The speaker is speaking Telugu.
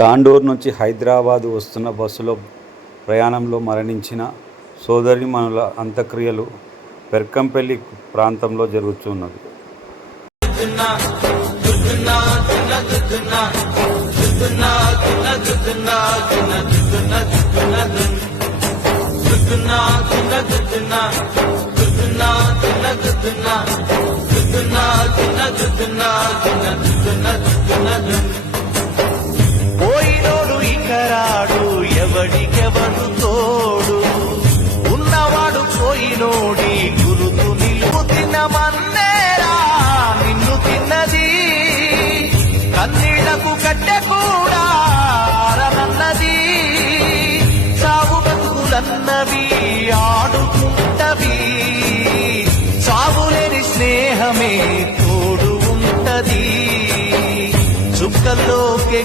తాండూరు నుంచి హైదరాబాద్ వస్తున్న బస్సులో ప్రయాణంలో మరణించిన సోదరిమణుల అంత్యక్రియలు పెర్కంపల్లి ప్రాంతంలో జరుగుతున్నది. దున్నా తోడు. ఉన్నవాడు పోయినోడి గురుతు నిలువు తిన్నమన్నేరా నిన్ను తిన్నది కన్నీళ్ళకు కట్టె కూడా ఆరనన్నది. సాగు బతుకులన్నవి ఆడుకుంటవి. సాగులేని స్నేహమే తోడు ఉంటది. చుక్కల్లోకి